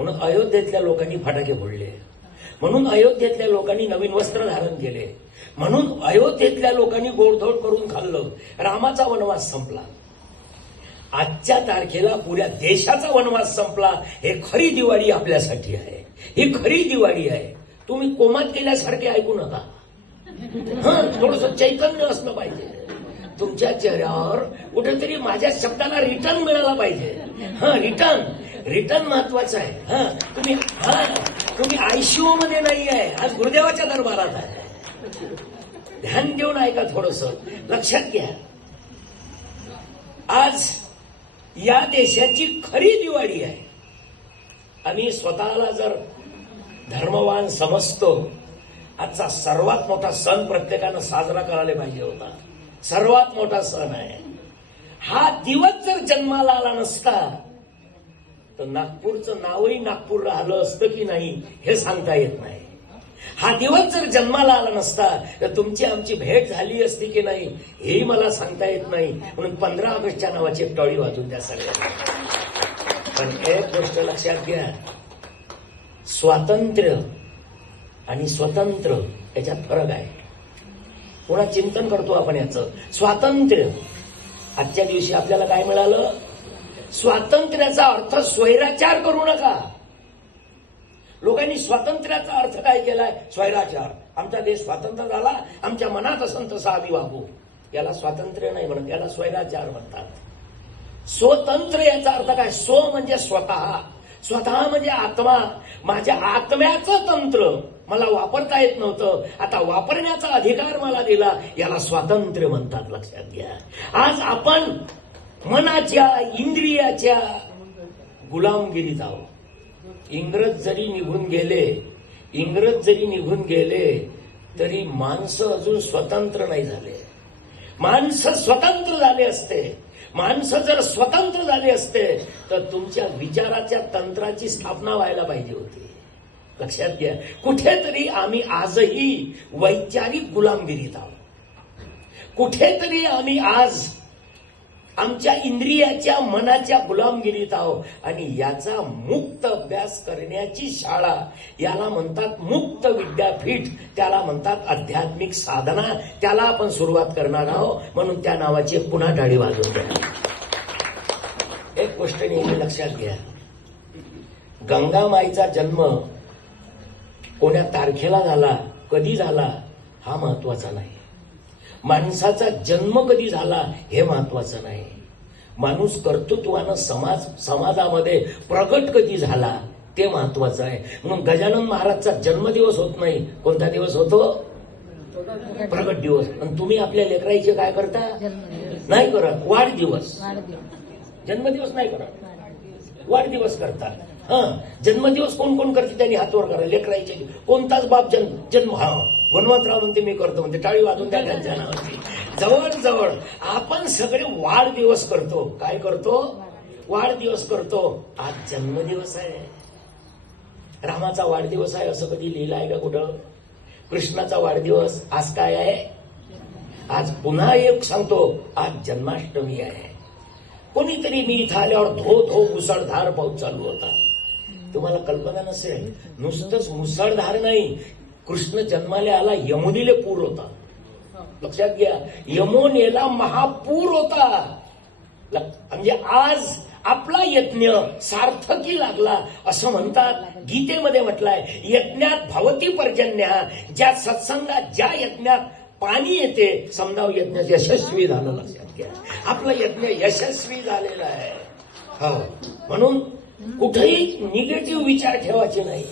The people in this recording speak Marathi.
म्हणून अयोध्येतल्या लोकांनी फटाके फोडले, म्हणून अयोध्येतल्या लोकांनी नवीन वस्त्र धारण केले, म्हणून अयोध्येतल्या लोकांनी गोडधोड करून खाल्लं. रामाचा वनवास संपला. आजच्या तारखेला पुऱ्या देशाचा वनवास संपला. हे खरी दिवाळी आपल्यासाठी आहे, ही खरी दिवाळी आहे. तुम्ही कोमात गेल्यासारखे ऐकू नका. थोडस चैतन्य असलं पाहिजे तुमच्या चेहऱ्यावर. कुठेतरी माझ्या शब्दाला रिटर्न मिळाला पाहिजे. रिटर्न महत्वाचं आहे. तुम्ही आयसीयू मध्ये नाही आहे, आज गुरुदेवाच्या दरबारात आहे. ध्यान देऊन ऐका, थोडस लक्षात घ्या. आज या देशाची खरी दिवाळी आहे. आम्ही स्वतःला जर धर्मवान समजतो, आजचा सर्वात मोठा सण प्रत्येकानं साजरा करायला पाहिजे होता. सर्वात मोठा सण आहे हा. दिवस जर जन्माला आला नसता तर नागपूरचं नावही नागपूर राहिलं असतं की नाही हे सांगता येत नाही. हा दिवस जर जन्माला आला नसता तर तुमची आमची भेट झाली असती की नाही हेही मला सांगता येत नाही. म्हणून 15 ऑगस्टच्या नावाची एक टळी वाजून द्या सगळ्यांना. पण एक गोष्ट लक्षात घ्या, स्वातंत्र्य आणि स्वतंत्र याच्यात फरक आहे. पुन्हा चिंतन करतो आपण याचं. स्वातंत्र्य, आजच्या दिवशी आपल्याला काय मिळालं? स्वातंत्र्याचा अर्थ स्वैराचार करू नका. लोकांनी स्वातंत्र्याचा अर्थ काय केलाय? स्वैराचार. आमचा देश स्वतंत्र झाला, आमच्या मनात असं तसं आम्ही वागू. याला स्वातंत्र्य नाही म्हणत, याला स्वैराचार म्हणतात. स्वतंत्र याचा अर्थ काय? स्व म्हणजे स्वतः, स्वतः म्हणजे आत्मा. माझ्या आत्म्याचं तंत्र मला वापरता येत नव्हतं, आता वापरण्याचा अधिकार मला दिला, याला स्वातंत्र्य म्हणतात. लक्षात घ्या. आज आपण मनाच्या इंद्रियाच्या गुलामगिरीत आहोत. इंग्रज जरी निघून गेले तरी माणसं अजून स्वतंत्र नाही झाले. माणसं स्वतंत्र झाले असते, माणसं जर स्वतंत्र झाले असते तर तुमच्या विचाराच्या तंत्राची स्थापना व्हायला पाहिजे होती. लक्षात घ्या. कुठेतरी आम्ही आजही वैचारिक गुलामगिरीत आहोत. कुठेतरी आम्ही आज आमच्या इंद्रियाच्या मनाच्या गुलामगिरीत आहोत. आणि याचा मुक्त अभ्यास करण्याची शाळा, याला म्हणतात मुक्त विद्यापीठ, त्याला म्हणतात आध्यात्मिक साधना, त्याला आपण सुरुवात करणार आहोत. म्हणून त्या नावाची पुन्हा टाळी वाजवून द्या. एक गोष्ट नेहमी लक्षात घ्या, गंगामाईचा जन्म कोण्या तारखेला झाला, कधी झाला हा महत्वाचा नाही. माणसाचा जन्म कधी झाला हे महत्वाचं नाही. माणूस कर्तृत्वानं समाजामध्ये प्रगट कधी झाला ते महत्वाचं आहे. म्हणून गजानन महाराजचा जन्मदिवस होत नाही. कोणता दिवस होतो? प्रगट दिवस. आणि तुम्ही आपल्या लेकराईचे काय करता? नाही करत. वाढदिवस. जन्मदिवस नाही करत, वाढदिवस करतात. जन्मदिवस कोण कोण करते त्यांनी हातवर करा. लेकराईचे कोणताच बाप जन्म गणवंतराव म्हणते मी करतो, म्हणते टाळी वाजून द्या त्यांच्या नावाची. जवळ आपण सगळे वाढदिवस करतो. काय करतो? वाढदिवस करतो. आज जन्मदिवस आहे, रामाचा वाढदिवस आहे असं कधी लिहिलं आहे का कुठं? कृष्णाचा वाढदिवस. आज काय आहे? आज पुन्हा एक सांगतो, आज जन्माष्टमी आहे. कोणीतरी मी इथं आल्यावर धो मुसळधार पाऊस चालू होता. तुम्हाला कल्पना नसेल, नुसतंच मुसळधार नाही, कृष्ण जन्माला आला, यमुनेला पूर होता. लक्षात घ्या, यमुनेला महापूर होता. म्हणजे आज आपला यज्ञ सार्थकी लागला असं म्हणतात. गीतेमध्ये म्हटलंय, यज्ञात भवती पर्जन्या. ज्या सत्संगात, ज्या यज्ञात पाणी येते, समजाव यज्ञ यशस्वी झालं. लक्षात घ्या, आपलं यज्ञ यशस्वी झालेलं आहे. म्हणून कुठेही निगेटिव्ह विचार ठेवायचे नाही.